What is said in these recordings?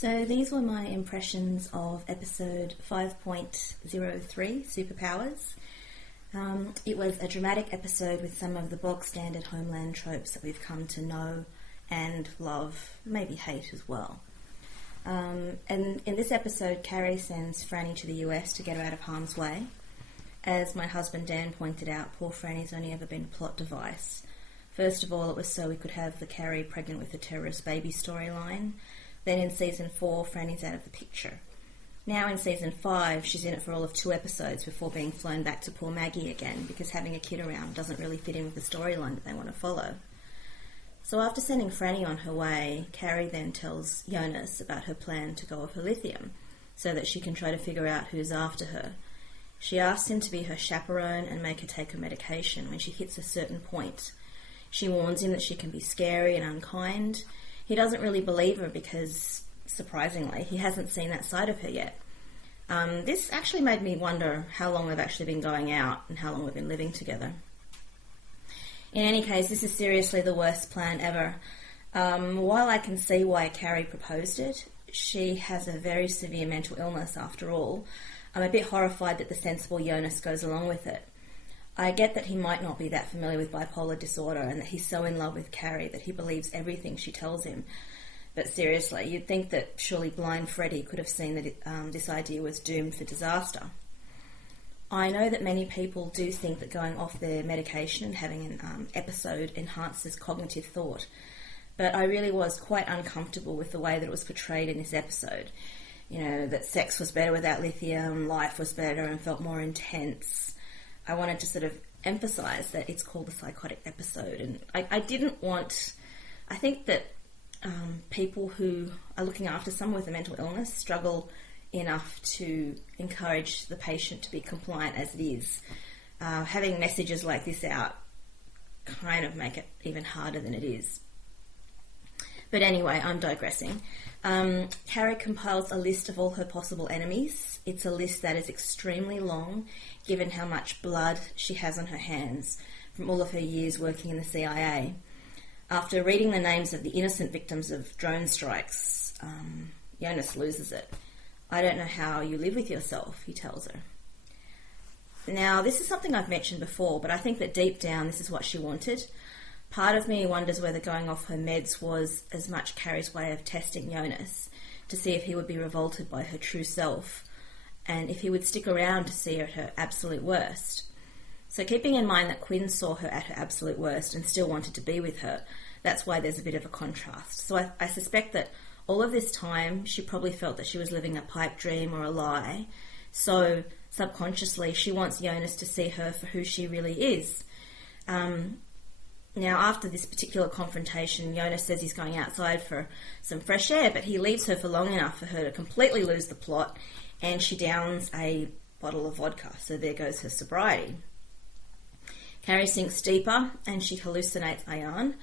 So these were my impressions of episode 5.03, Superpowers. It was a dramatic episode with some of the bog standard Homeland tropes that we've come to know and love, maybe hate as well. And in this episode, Carrie sends Franny to the US to get her out of harm's way. As my husband Dan pointed out, poor Franny's only ever been a plot device. First of all, it was so we could have the Carrie pregnant with a terrorist baby storyline. Then in season 4, Franny's out of the picture. Now in season 5, she's in it for all of 2 episodes before being flown back to poor Maggie again, because having a kid around doesn't really fit in with the storyline that they want to follow. So after sending Franny on her way, Carrie then tells Jonas about her plan to go off her lithium, so that she can try to figure out who's after her. She asks him to be her chaperone and make her take her medication when she hits a certain point. She warns him that she can be scary and unkind. He doesn't really believe her because, surprisingly, he hasn't seen that side of her yet. This actually made me wonder how long we've actually been going out and how long we've been living together. In any case, this is seriously the worst plan ever. While I can see why Carrie proposed it, she has a very severe mental illness after all. I'm a bit horrified that the sensible Jonas goes along with it. I get that he might not be that familiar with bipolar disorder and that he's so in love with Carrie that he believes everything she tells him. But seriously, you'd think that surely blind Freddie could have seen that this idea was doomed for disaster. I know that many people do think that going off their medication and having an episode enhances cognitive thought, but I really was quite uncomfortable with the way that it was portrayed in this episode. You know, that sex was better without lithium, life was better and felt more intense. I wanted to sort of emphasise that it's called a psychotic episode, and I didn't want... I think that people who are looking after someone with a mental illness struggle enough to encourage the patient to be compliant as it is. Having messages like this out kind of make it even harder than it is. But anyway, I'm digressing. Carrie compiles a list of all her possible enemies. It's a list that is extremely long, given how much blood she has on her hands from all of her years working in the CIA. After reading the names of the innocent victims of drone strikes, Jonas loses it. I don't know how you live with yourself, he tells her. Now, this is something I've mentioned before, but I think that deep down this is what she wanted. Part of me wonders whether going off her meds was as much Carrie's way of testing Jonas to see if he would be revolted by her true self and if he would stick around to see her at her absolute worst. So keeping in mind that Quinn saw her at her absolute worst and still wanted to be with her, that's why there's a bit of a contrast. So I suspect that all of this time she probably felt that she was living a pipe dream or a lie. So subconsciously she wants Jonas to see her for who she really is. Now, after this particular confrontation, Jonas says he's going outside for some fresh air, but he leaves her for long enough for her to completely lose the plot, and she downs a bottle of vodka, so there goes her sobriety. Carrie sinks deeper, and she hallucinates Ayan.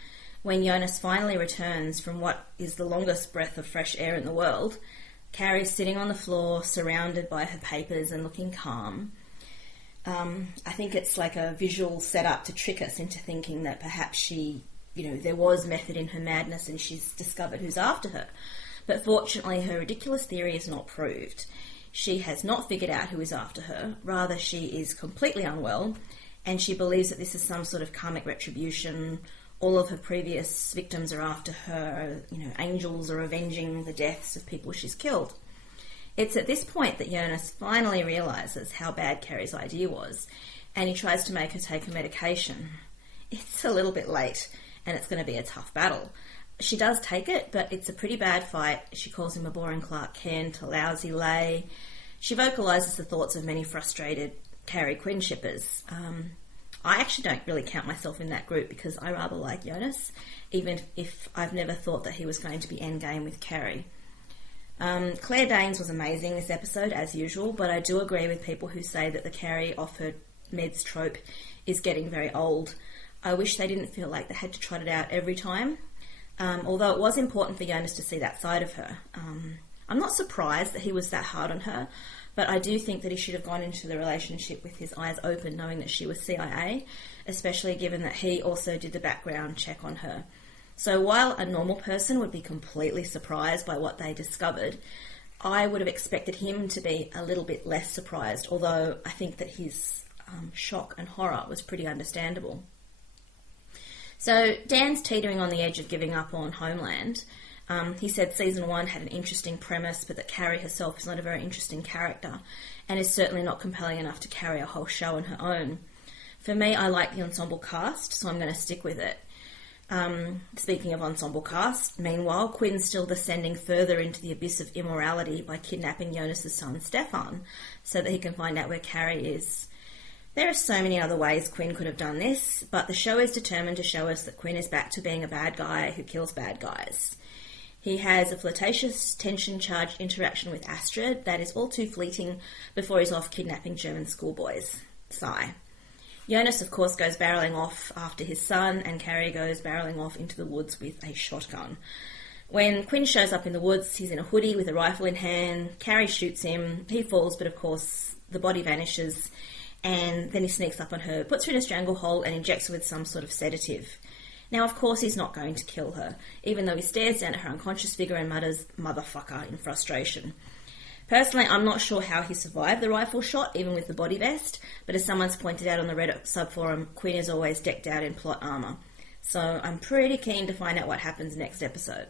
When Jonas finally returns from what is the longest breath of fresh air in the world, Carrie's sitting on the floor, surrounded by her papers and looking calm. I think it's like a visual setup to trick us into thinking that perhaps there was method in her madness and she's discovered who's after her. But fortunately, her ridiculous theory is not proved. She has not figured out who is after her. Rather, she is completely unwell, and she believes that this is some sort of karmic retribution. All of her previous victims are after her. Angels are avenging the deaths of people she's killed. It's at this point that Jonas finally realises how bad Carrie's idea was, and he tries to make her take her medication. It's a little bit late, and it's going to be a tough battle. She does take it, but it's a pretty bad fight. She calls him a boring Clark Kent, a lousy lay. She vocalises the thoughts of many frustrated Carrie Quinn shippers. I actually don't really count myself in that group because I rather like Jonas, even if I've never thought that he was going to be endgame with Carrie. Claire Danes was amazing this episode, as usual, but I do agree with people who say that the Carrie off her meds trope is getting very old. I wish they didn't feel like they had to trot it out every time, although it was important for Jonas to see that side of her. I'm not surprised that he was that hard on her, but I do think that he should have gone into the relationship with his eyes open, knowing that she was CIA, especially given that he also did the background check on her. So while a normal person would be completely surprised by what they discovered, I would have expected him to be a little bit less surprised, although I think that his shock and horror was pretty understandable. So Dan's teetering on the edge of giving up on Homeland. He said season 1 had an interesting premise, but that Carrie herself is not a very interesting character and is certainly not compelling enough to carry a whole show on her own. For me, I like the ensemble cast, so I'm going to stick with it. Speaking of ensemble cast, meanwhile, Quinn's still descending further into the abyss of immorality by kidnapping Jonas's son Stefan so that he can find out where Carrie is. There are so many other ways Quinn could have done this, but the show is determined to show us that Quinn is back to being a bad guy who kills bad guys. He has a flirtatious, tension-charged interaction with Astrid that is all too fleeting before he's off kidnapping German schoolboys. Sigh. Jonas, of course, goes barrelling off after his son, and Carrie goes barrelling off into the woods with a shotgun. When Quinn shows up in the woods, he's in a hoodie with a rifle in hand. Carrie shoots him. He falls, but of course, the body vanishes. And then he sneaks up on her, puts her in a stranglehold, and injects her with some sort of sedative. Now, of course, he's not going to kill her, even though he stares down at her unconscious figure and mutters, "motherfucker," in frustration. Personally, I'm not sure how he survived the rifle shot, even with the body vest, but as someone's pointed out on the Reddit subforum, Quinn is always decked out in plot armour. So I'm pretty keen to find out what happens next episode.